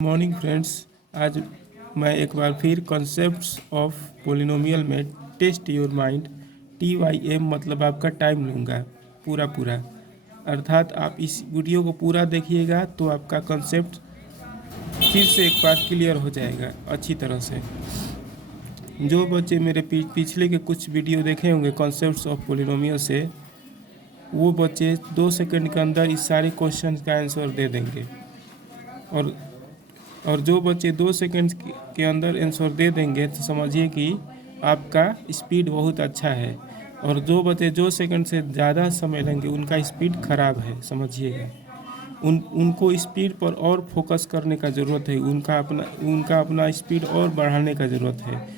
Morning friends. आज मैं एक बार फिर कॉन्सेप्ट्स ऑफ पोलिनोमियल में टेस्ट योर माइंड TYM मतलब आपका टाइम लूँगा पूरा अर्थात आप इस वीडियो को पूरा देखिएगा तो आपका कॉन्सेप्ट फिर से एक बार क्लियर हो जाएगा अच्छी तरह से। जो बच्चे मेरे पिछले के कुछ वीडियो देखे होंगे कॉन्सेप्ट्स ऑफ पोलिनोमियल से, वो बच्चे 2 सेकंड के अंदर इस सारे क्वेश्चन का आंसर दे देंगे। और जो बच्चे 2 सेकंड के अंदर आंसर दे देंगे तो समझिए कि आपका स्पीड बहुत अच्छा है। और जो बच्चे 2 सेकंड से ज़्यादा समय लेंगे उनका स्पीड ख़राब है, समझिएगा। उनको स्पीड पर और फोकस करने का ज़रूरत है, उनका अपना स्पीड और बढ़ाने का ज़रूरत है,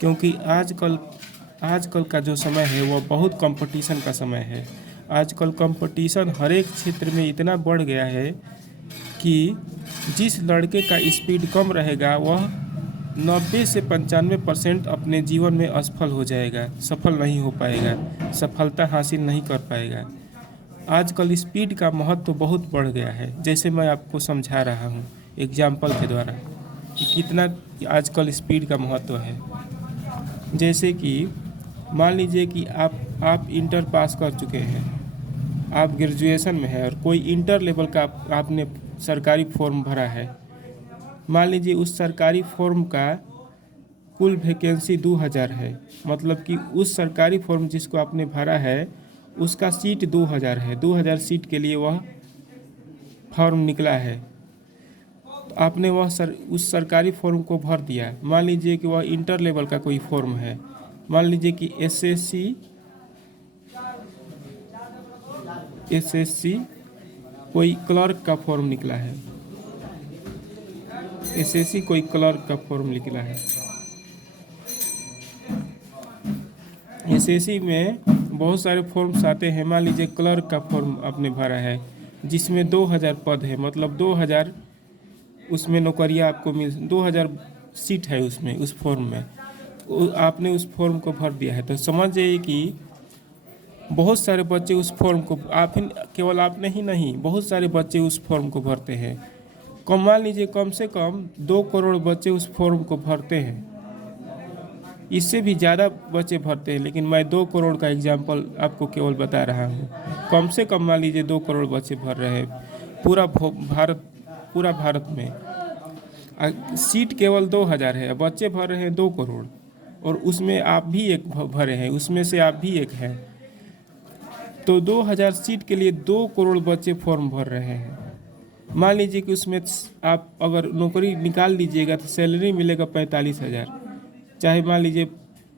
क्योंकि आजकल का जो समय है वह बहुत कंपटीशन का समय है। आजकल कंपटीशन हर एक क्षेत्र में इतना बढ़ गया है कि जिस लड़के का स्पीड कम रहेगा वह 90 से 95% अपने जीवन में असफल हो जाएगा, सफल नहीं हो पाएगा, सफलता हासिल नहीं कर पाएगा। आजकल स्पीड का महत्व बहुत बढ़ गया है, जैसे मैं आपको समझा रहा हूँ एग्जाम्पल के द्वारा कि कितना आजकल स्पीड का महत्व है। जैसे कि मान लीजिए कि आप इंटर पास कर चुके हैं, आप ग्रेजुएशन में है और कोई इंटर लेवल का आपने सरकारी फॉर्म भरा है। मान लीजिए उस सरकारी फॉर्म का कुल वैकेंसी 2000 है, मतलब कि उस सरकारी फॉर्म जिसको आपने भरा है उसका सीट 2000 है। 2000 सीट के लिए वह फॉर्म निकला है, तो आपने उस सरकारी फॉर्म को भर दिया। मान लीजिए कि वह इंटर लेवल का कोई फॉर्म है, मान लीजिए कि एसएससी कोई क्लर्क का फॉर्म निकला है, एसएससी कोई क्लर्क का फॉर्म निकला है। एसएससी में बहुत सारे फॉर्म्स आते हैं। मान लीजिए क्लर्क का फॉर्म आपने भरा है जिसमें 2000 पद है, मतलब 2000 उसमें नौकरियां आपको 2000 सीट है उसमें, उस फॉर्म में आपने उस फॉर्म को भर दिया है। तो समझ जाइए कि बहुत सारे बच्चे उस फॉर्म को केवल आपने ही नहीं, बहुत सारे बच्चे उस फॉर्म को भरते हैं। मान लीजिए कम से कम 2 करोड़ बच्चे उस फॉर्म को भरते हैं, इससे भी ज़्यादा बच्चे भरते हैं, लेकिन मैं 2 करोड़ का एग्जाम्पल आपको केवल बता रहा हूँ। कम से कम मान लीजिए 2 करोड़ बच्चे भर रहे हैं पूरा भारत में। सीट केवल 2000 है, बच्चे भर रहे हैं 2 करोड़, और उसमें आप भी एक भरे हैं, उसमें से आप भी एक हैं। तो 2000 सीट के लिए 2 करोड़ बच्चे फॉर्म भर रहे हैं। मान लीजिए कि उसमें आप अगर नौकरी निकाल लीजिएगा तो सैलरी मिलेगा 45,000, चाहे मान लीजिए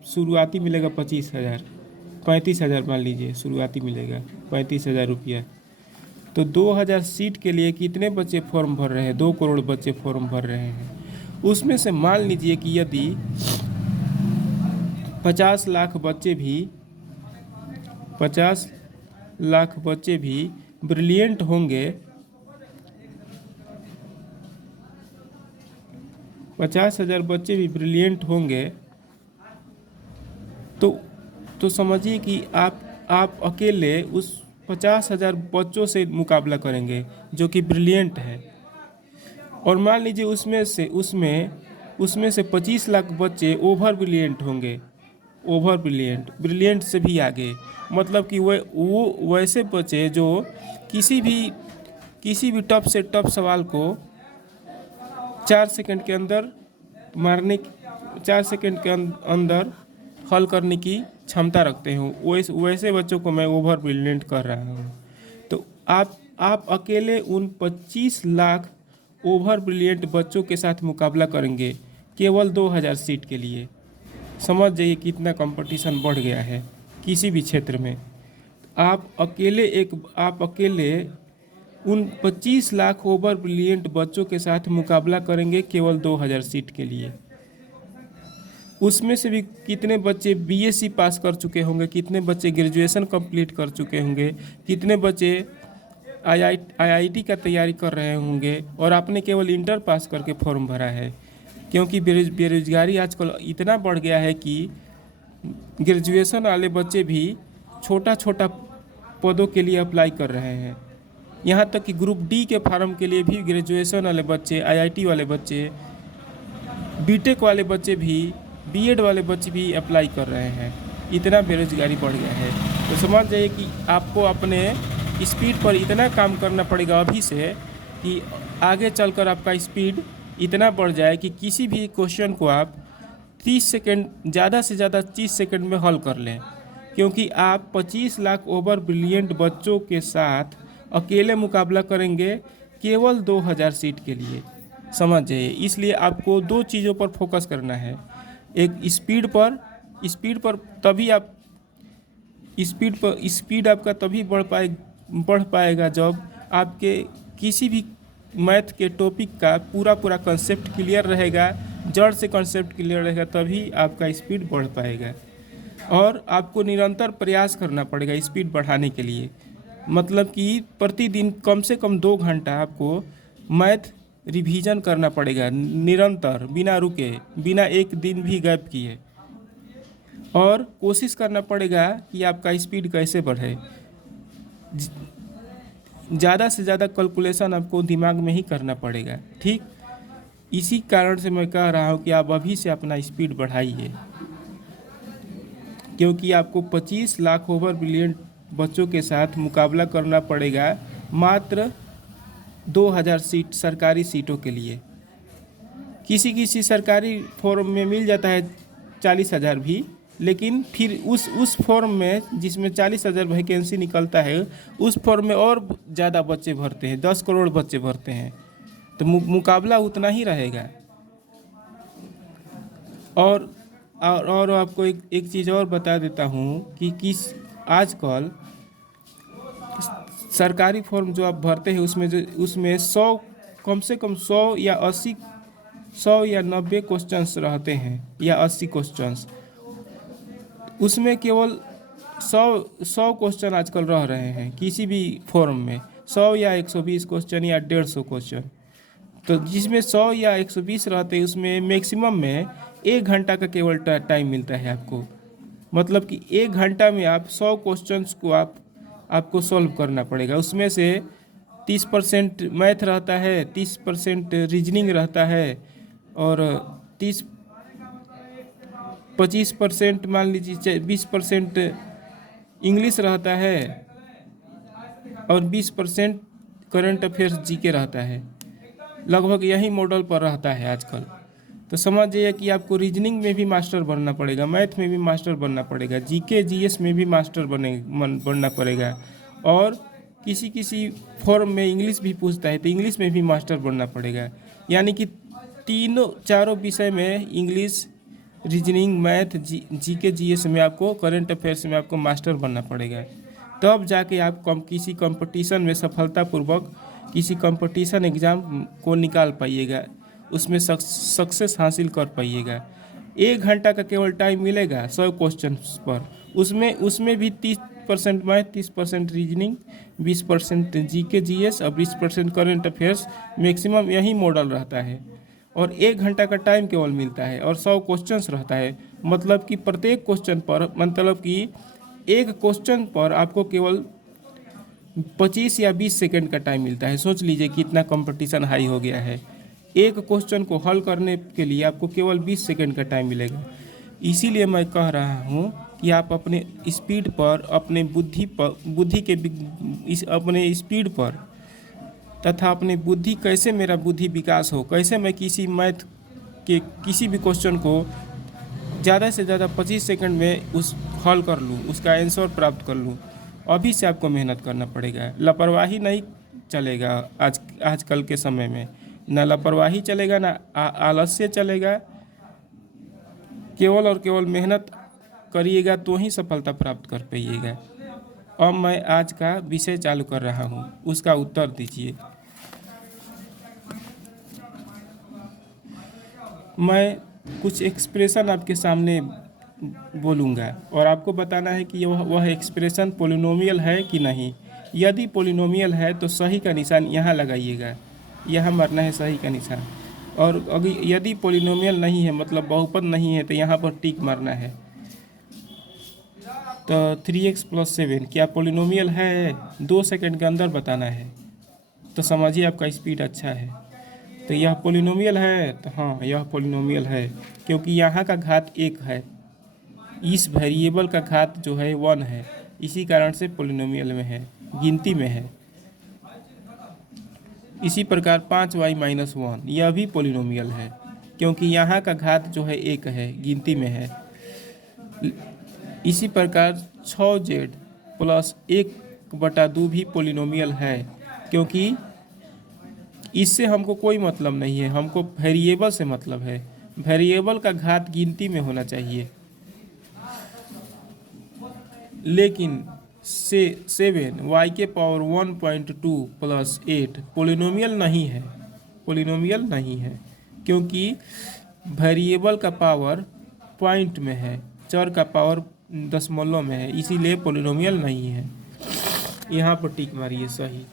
शुरुआती मिलेगा 35,000 मान लीजिए शुरुआती मिलेगा 35,000 रुपया। तो 2000 सीट के लिए कितने बच्चे फॉर्म भर रहे हैं? 2 करोड़ बच्चे फॉर्म भर रहे हैं। उसमें से मान लीजिए कि यदि 50 लाख बच्चे भी ब्रिलियंट होंगे, 50,000 बच्चे भी ब्रिलियंट होंगे, तो समझिए कि आप अकेले उस 50,000 बच्चों से मुकाबला करेंगे जो कि ब्रिलियंट है। और मान लीजिए उसमें से 25 लाख बच्चे ओवर ब्रिलियंट होंगे, ब्रिलियंट से भी आगे, मतलब कि वो वैसे बच्चे जो किसी भी टफ से टफ सवाल को 4 सेकंड के अंदर हल करने की क्षमता रखते हो, वैसे बच्चों को मैं ओवर ब्रिलियंट कर रहा हूँ। तो आप अकेले उन 25 लाख ओवर ब्रिलियंट बच्चों के साथ मुकाबला करेंगे केवल 2000 सीट के लिए। समझ जाइए कितना कंपटीशन बढ़ गया है किसी भी क्षेत्र में। आप अकेले उन 25 लाख ओवर ब्रिलियंट बच्चों के साथ मुकाबला करेंगे केवल 2000 सीट के लिए। उसमें से भी कितने बच्चे बीएससी पास कर चुके होंगे, कितने बच्चे ग्रेजुएशन कंप्लीट कर चुके होंगे, कितने बच्चे आईआईटी का तैयारी कर रहे होंगे, और आपने केवल इंटर पास करके फॉर्म भरा है। क्योंकि बेरोजगारी आजकल इतना बढ़ गया है कि ग्रेजुएशन वाले बच्चे भी छोटा पदों के लिए अप्लाई कर रहे हैं। यहाँ तक कि ग्रुप डी के फार्म के लिए भी ग्रेजुएशन वाले बच्चे, आईआईटी वाले बच्चे, बीटेक वाले बच्चे भी, बीएड वाले बच्चे भी अप्लाई कर रहे हैं। इतना बेरोजगारी बढ़ गया है। तो समझ जाइए कि आपको अपने स्पीड पर इतना काम करना पड़ेगा अभी से कि आगे चलकर आपका स्पीड इतना बढ़ जाए कि किसी भी क्वेश्चन को आप 30 सेकंड, ज़्यादा से ज़्यादा 30 सेकंड में हल कर लें, क्योंकि आप 25 लाख ओवर ब्रिलियंट बच्चों के साथ अकेले मुकाबला करेंगे केवल 2000 सीट के लिए। समझ जाइए, इसलिए आपको दो चीज़ों पर फोकस करना है। एक स्पीड पर तभी आप स्पीड आपका तभी बढ़ पाएगा जब आपके किसी भी मैथ के टॉपिक का पूरा कंसेप्ट क्लियर रहेगा, जड़ से कंसेप्ट क्लियर रहेगा, तभी आपका स्पीड बढ़ पाएगा। और आपको निरंतर प्रयास करना पड़ेगा स्पीड बढ़ाने के लिए। मतलब कि प्रतिदिन कम से कम 2 घंटा आपको मैथ रिवीजन करना पड़ेगा निरंतर, बिना रुके, बिना एक दिन भी गैप किए। और कोशिश करना पड़ेगा कि आपका स्पीड कैसे बढ़े। ज़्यादा से ज़्यादा कैलकुलेशन आपको दिमाग में ही करना पड़ेगा, ठीक। इसी कारण से मैं कह रहा हूँ कि आप अभी से अपना स्पीड बढ़ाइए, क्योंकि आपको 25 लाख ओवर ब्रिलियंट बच्चों के साथ मुकाबला करना पड़ेगा मात्र 2000 सीट सरकारी सीटों के लिए। किसी सरकारी फॉर्म में मिल जाता है 40,000 भी, लेकिन फिर उस फॉर्म में जिसमें 40,000 वैकेंसी निकलता है, उस फॉर्म में और ज़्यादा बच्चे भरते हैं, 10 करोड़ बच्चे भरते हैं, तो मुकाबला उतना ही रहेगा। और आपको एक चीज़ और बता देता हूँ कि आजकल सरकारी फॉर्म जो आप भरते हैं उसमें 100 कम से कम 100 या 80, 100 या 90 क्वेश्चंस रहते हैं, या 80 क्वेश्चंस। उसमें केवल 100 क्वेश्चन आजकल रह रहे हैं किसी भी फॉर्म में, 100 या 120 क्वेश्चन या 150 क्वेश्चन। तो जिसमें 100 या 120 रहते हैं उसमें मैक्सिमम में 1 घंटा का केवल टाइम मिलता है आपको। मतलब कि 1 घंटा में आप 100 क्वेश्चंस को आपको सॉल्व करना पड़ेगा। उसमें से 30% मैथ रहता है, 30% रीजनिंग रहता है, और 25% मान लीजिए 20% इंग्लिश रहता है, और 20% करंट अफेयर्स जीके रहता है। लगभग यही मॉडल पर रहता है आजकल। तो समझिए कि आपको रीजनिंग में भी मास्टर बनना पड़ेगा, मैथ में भी मास्टर बनना पड़ेगा, जीके जीएस में भी मास्टर बनना पड़ेगा, और किसी फॉर्म में इंग्लिश भी पूछता है तो इंग्लिश में भी मास्टर बनना पड़ेगा। यानी कि चारों विषय में, English, reasoning, math, GK GS में आपको, करंट अफेयर्स में आपको मास्टर बनना पड़ेगा। तब जाके आप किसी कंपटीशन में सफलतापूर्वक किसी कंपटीशन एग्ज़ाम को निकाल पाइएगा, उसमें सक्सेस हासिल कर पाइएगा। 1 घंटा का केवल टाइम मिलेगा 100 क्वेश्चन पर, उसमें भी 30% मैथ, 30% रीजनिंग, 20% जीके जीएस और 20% करंट अफेयर्स, मैक्सिमम यही मॉडल रहता है। और 1 घंटा का टाइम केवल मिलता है, और 100 क्वेश्चंस रहता है। मतलब कि प्रत्येक क्वेश्चन पर, मतलब कि एक क्वेश्चन पर आपको केवल 25 या 20 सेकंड का टाइम मिलता है। सोच लीजिए कितना कंपटीशन हाई हो गया है। एक क्वेश्चन को हल करने के लिए आपको केवल 20 सेकंड का टाइम मिलेगा। इसीलिए मैं कह रहा हूँ कि आप अपने स्पीड पर, अपने अपने स्पीड पर तथा अपनी बुद्धि, कैसे मेरा बुद्धि विकास हो, कैसे मैं किसी मैथ के किसी भी क्वेश्चन को ज़्यादा से ज़्यादा 25 सेकंड में हल कर लूँ, उसका आंसर प्राप्त कर लूँ। अभी से आपको मेहनत करना पड़ेगा। लापरवाही नहीं चलेगा आजकल के समय में, ना लापरवाही चलेगा, ना आलस्य चलेगा। केवल और केवल मेहनत करिएगा तो ही सफलता प्राप्त कर पाइएगा। अब मैं आज का विषय चालू कर रहा हूँ, उसका उत्तर दीजिए। मैं कुछ एक्सप्रेशन आपके सामने बोलूँगा और आपको बताना है कि वह एक्सप्रेशन पोलिनोमियल है कि नहीं। यदि पोलिनोमियल है तो सही का निशान यहाँ लगाइएगा, यहाँ मारना है सही का निशान। और अगर यदि पोलिनोमियल नहीं है, मतलब बहुपद नहीं है, तो यहाँ पर टिक मारना है। तो 3x + 7 क्या पोलिनोमियल है? 2 सेकंड के अंदर बताना है। तो समझिए आपका स्पीड अच्छा है। तो यह पोलिनोमियल है, तो हाँ यह पोलिनोमियल है, क्योंकि यहाँ का घात 1 है, इस वेरिएबल का घात जो है 1 है, इसी कारण से पोलिनोमियल में है, गिनती में है। इसी प्रकार 5y-1 यह भी पोलिनोमियल है, क्योंकि यहाँ का घात जो है 1 है, गिनती में है। इसी प्रकार 6z प्लस 1/2 भी पोलिनोमियल है, क्योंकि इससे हमको कोई मतलब नहीं है, हमको वेरिएबल से मतलब है। वेरिएबल का घात गिनती में होना चाहिए। लेकिन 7y⁴ प्लस 8 पोलिनोमियल नहीं है, पोलिनोमियल नहीं है, क्योंकि वेरिएबल का पावर पॉइंट में है, चर का पावर दशमलव में है, इसीलिए पोलिनोमियल नहीं है। यहाँ पर टिक मारिए, सही।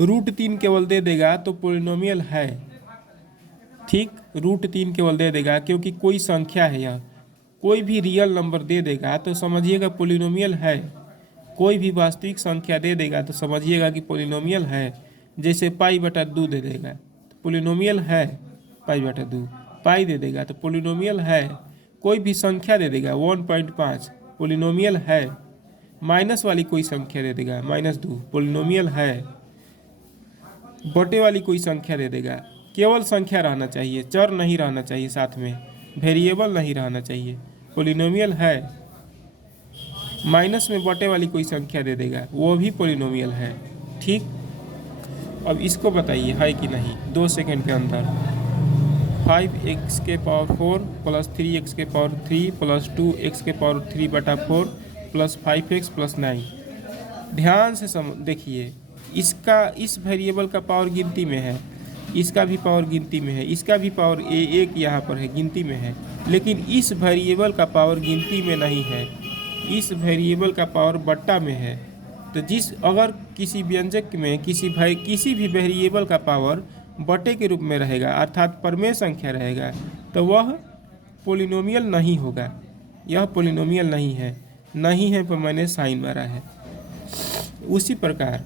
√3 केवल दे देगा तो पोलिनोमियल है, ठीक। √3 केवल दे देगा क्योंकि कोई संख्या है, यह कोई भी रियल नंबर दे देगा तो समझिएगा पोलिनोमियल है। कोई भी वास्तविक संख्या दे देगा तो समझिएगा कि पोलिनोमियल है। जैसे π/2 दे देगा तो पोलिनोमियल है, π/2। पाई दे देगा तो पोलिनोमियल है। कोई भी संख्या दे देगा 1.5 पोलिनोमियल है। माइनस वाली कोई संख्या दे देगा -2 पोलिनोमियल है। बटे वाली कोई संख्या दे देगा, केवल संख्या रहना चाहिए, चर नहीं रहना चाहिए, साथ में वेरिएबल नहीं रहना चाहिए, पोलिनोमियल है। माइनस में बटे वाली कोई संख्या दे देगा, वो भी पोलिनोमियल है, ठीक। अब इसको बताइए है कि नहीं 2 सेकंड के अंदर। 5x⁴ plus 3x⁴ plus 2x⁴ plus 5x plus 9। ध्यान से देखिए, इसका इस वेरिएबल का पावर गिनती में है, इसका भी पावर गिनती में है, इसका भी पावर एक यहाँ पर है, गिनती में है। लेकिन इस वेरिएबल का पावर गिनती में नहीं है, इस वेरिएबल का पावर बट्टा में है। तो अगर किसी व्यंजक में किसी भी वेरिएबल का पावर बटे के रूप में रहेगा, अर्थात परमेय संख्या रहेगा, तो वह पोलिनोमियल नहीं होगा। यह पोलिनोमियल नहीं है, नहीं है पर मैंने साइन मारा है। उसी प्रकार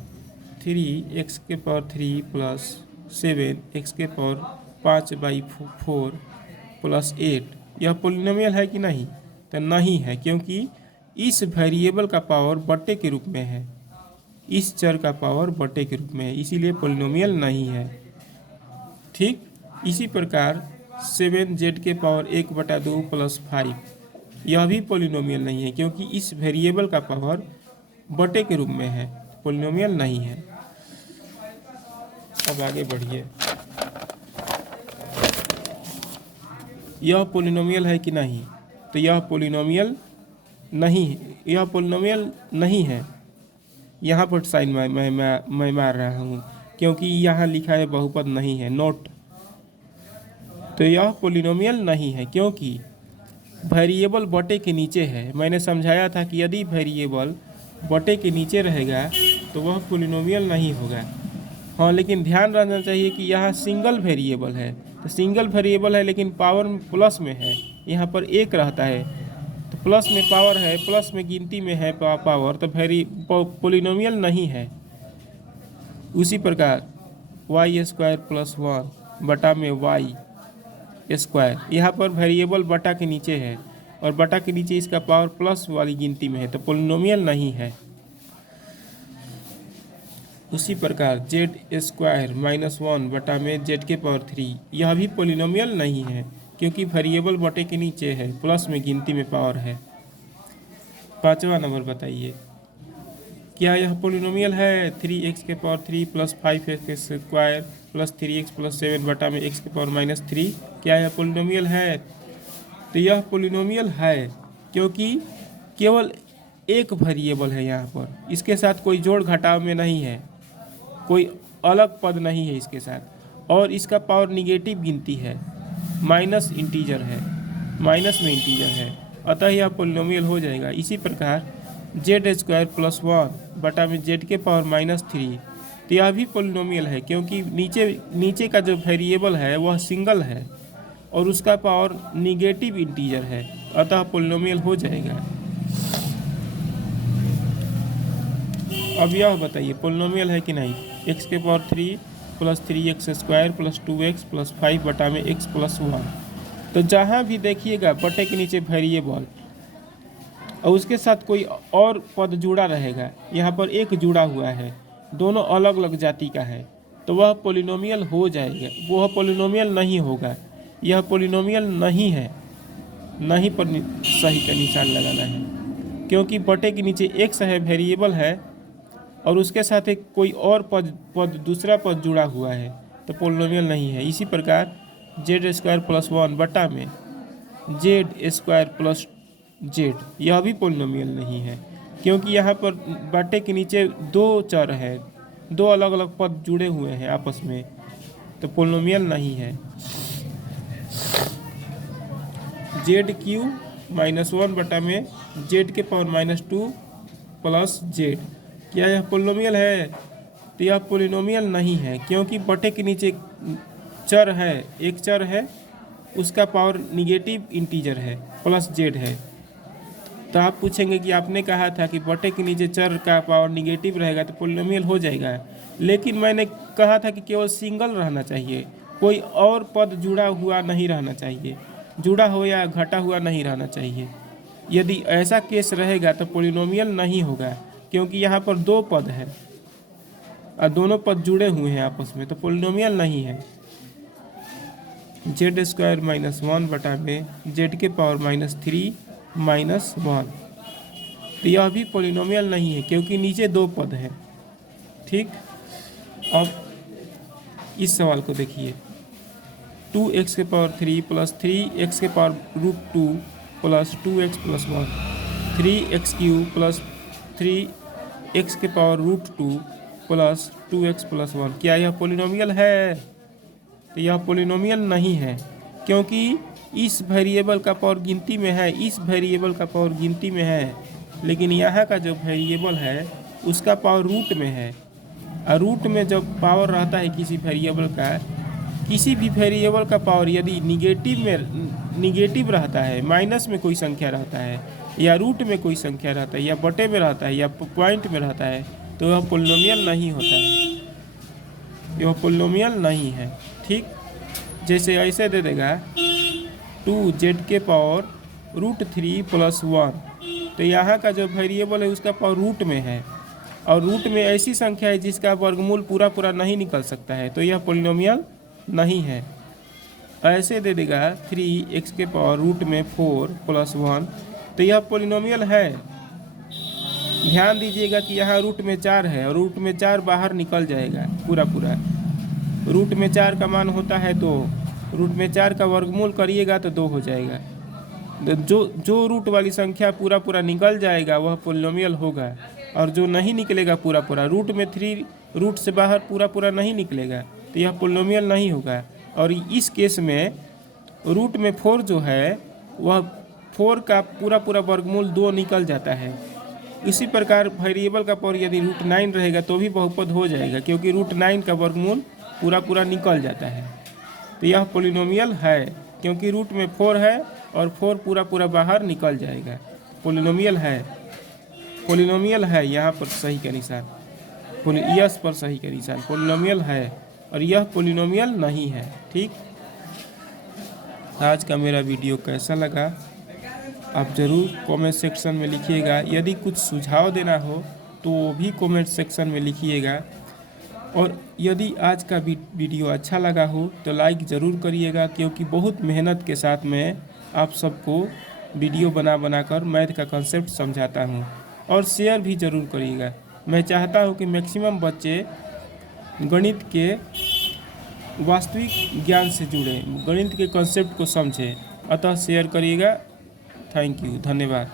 3x⁴ प्लस 7x⁴ प्लस 8 यह पोलिनोमियल है कि नहीं? तो नहीं है, क्योंकि इस वेरिएबल का पावर बट्टे के रूप में है, इस चर का पावर बट्टे के रूप में है, इसीलिए पोलिनोमियल नहीं है, ठीक। इसी प्रकार 7z⁴ प्लस 5 यह भी पोलिनोमियल नहीं है, क्योंकि इस वेरिएबल का पावर बटे के रूप में है, पोलिनोमियल नहीं है। अब आगे बढ़िए, यह पोलिनोमियल है कि नहीं? तो यह पोलिनोमियल नहीं है, यह पोलिनोमियल नहीं है। यहाँ पर साइन मैं मार रहा हूँ, क्योंकि यहाँ लिखा है बहुपद नहीं है, नोट। तो यह पोलिनोमियल नहीं है, क्योंकि वेरिएबल बटे के नीचे है। मैंने समझाया था कि यदि वेरिएबल बटे के नीचे रहेगा तो वह पोलिनोमियल नहीं होगा। हाँ, लेकिन ध्यान रखना चाहिए कि यहाँ सिंगल वेरिएबल है, तो सिंगल वेरिएबल है लेकिन पावर प्लस में है, यहाँ पर 1 रहता है, तो प्लस में पावर है, प्लस में गिनती में है पावर, तो पोलिनोमियल नहीं है। उसी प्रकार y² प्लस 1 बटा में y², यहाँ पर वेरिएबल बटा के नीचे है और बटा के नीचे इसका पावर प्लस वाली गिनती में है, तो पोलिनोमियल नहीं है। उसी प्रकार z² -1 बटा में z⁴ यह भी पोलिनोमियल नहीं है, क्योंकि वेरिएबल बटे के नीचे है, प्लस में गिनती में पावर है। 5वां नंबर बताइए, क्या यह पोलिनोमियल है? 3x⁴ plus 5x² plus 3x plus 7 बटा में x⁻³ क्या यह पोलिनोमियल है? तो यह पोलिनोमियल है, क्योंकि केवल एक वेरिएबल है यहाँ पर, इसके साथ कोई जोड़ घटाव में नहीं है, कोई अलग पद नहीं है इसके साथ, और इसका पावर निगेटिव गिनती है, माइनस इंटीजर है, माइनस में इंटीजर है, अतः यह पोलिनोमियल हो जाएगा। इसी प्रकार z² प्लस 1 बटा में z⁻³ तो यह भी पोलिनोमियल है, क्योंकि नीचे का जो वेरिएबल है वह सिंगल है और उसका पावर निगेटिव इंटीजर है, अतः पोलिनोमियल हो जाएगा। अब यह बताइए पोलिनोमियल है कि नहीं। एक्स के power 3 plus 3x² plus 2x plus 5 बटा में x प्लस 1। तो जहाँ भी देखिएगा बटे के नीचे वेरिएबल और उसके साथ कोई और पद जुड़ा रहेगा, यहाँ पर एक जुड़ा हुआ है, दोनों अलग अलग जाति का है, तो वह पोलिनोमियल हो जाएगा। वह पोलिनोमियल नहीं होगा, यह पोलिनोमियल नहीं है। नहीं पर सही का निशान लगाना है, क्योंकि बटे के नीचे x है, वेरिएबल है, और उसके साथ एक कोई और पद दूसरा पद जुड़ा हुआ है, तो पोलिनोमियल नहीं है। इसी प्रकार z² प्लस 1 बटा में z² प्लस z, यह भी पोलिनोमियल नहीं है, क्योंकि यहाँ पर बटे के नीचे दो चर है, दो अलग अलग पद जुड़े हुए हैं आपस में, तो पोलिनोमियल नहीं है। z³ -1 बटा में z के पावर -2 प्लस z, क्या यह पोलिनोमियल है? तो यह पोलिनोमियल नहीं है, क्योंकि बटे के नीचे चर है, एक चर है, उसका पावर निगेटिव इंटीजर है, प्लस z है। तो आप पूछेंगे कि आपने कहा था कि बटे के नीचे चर का पावर निगेटिव रहेगा तो पोलिनोमियल हो जाएगा, लेकिन मैंने कहा था कि केवल सिंगल रहना चाहिए, कोई और पद जुड़ा हुआ नहीं रहना चाहिए, जुड़ा हो या घटा हुआ नहीं रहना चाहिए। यदि ऐसा केस रहेगा तो पोलिनोमियल नहीं होगा, क्योंकि यहाँ पर दो पद है और दोनों पद जुड़े हुए हैं आपस में, तो पोलिनोमियल नहीं है। z² -1 बटा में z के पावर -3 -1, तो यह भी पोलिनोमियल नहीं है, क्योंकि नीचे दो पद है। ठीक, अब इस सवाल को देखिए। 2x के पावर 3 प्लस 3x के power √2 plus 2x plus 1, 3x³ plus 3x के पावर √2 प्लस 2x प्लस 1, क्या यह पोलिनोमियल है? तो यह पोलिनोमियल नहीं है, क्योंकि इस वेरिएबल का पावर गिनती में है, इस वेरिएबल का पावर गिनती में है, लेकिन यहाँ का जो वेरिएबल है उसका पावर रूट में है। और रूट में जब पावर रहता है किसी वेरिएबल का, किसी भी वेरिएबल का पावर यदि निगेटिव रहता है, माइनस में कोई संख्या रहता है, या रूट में कोई संख्या रहता है, या बटे में रहता है, या पॉइंट में रहता है, तो वह पोलिनोमियल नहीं होता है, यह पोलिनोमियल नहीं है। ठीक, जैसे ऐसे दे देगा 2z के पावर √3 प्लस 1, तो यहाँ का जो वेरिएबल है उसका पावर रूट में है, और रूट में ऐसी संख्या है जिसका वर्गमूल पूरा नहीं निकल सकता है, तो यह पोलिनोमियल नहीं है। ऐसे दे देगा 3x के पावर √4 प्लस 1, तो यह पोलिनोमियल है। ध्यान दीजिएगा कि यहाँ रूट में 4 है, और रूट में 4 बाहर निकल जाएगा पूरा। रूट में 4 का मान होता है 2, रूट में 4 का वर्गमूल करिएगा तो 2 हो जाएगा। जो रूट वाली संख्या पूरा निकल जाएगा वह पोलिनोमियल होगा, और जो नहीं निकलेगा पूरा, रूट में 3 रूट से बाहर पूरा नहीं निकलेगा, तो यह पोलिनोमियल नहीं होगा। और इस केस में रूट में 4 जो है वह 4 का पूरा वर्गमूल 2 निकल जाता है। इसी प्रकार वेरिएबल का पावर यदि √9 रहेगा तो भी बहुपद हो जाएगा, क्योंकि √9 का वर्गमूल पूरा निकल जाता है। तो यह पोलिनोमियल है, क्योंकि रूट में 4 है और 4 पूरा बाहर निकल जाएगा। पोलिनोमियल है, यहाँ पर सही का निशान, यस पर सही का निशान, पोलिनोमियल है, और यह पोलिनोमियल नहीं है। ठीक, आज का मेरा वीडियो कैसा लगा आप ज़रूर कमेंट सेक्शन में लिखिएगा। यदि कुछ सुझाव देना हो तो वो भी कमेंट सेक्शन में लिखिएगा, और यदि आज का वीडियो अच्छा लगा हो तो लाइक ज़रूर करिएगा, क्योंकि बहुत मेहनत के साथ मैं आप सबको वीडियो बना कर मैथ का कंसेप्ट समझाता हूँ। और शेयर भी ज़रूर करिएगा। मैं चाहता हूँ कि मैक्सिमम बच्चे गणित के वास्तविक ज्ञान से जुड़े, गणित के कंसेप्ट को समझें, अतः शेयर करिएगा। थैंक यू, धन्यवाद।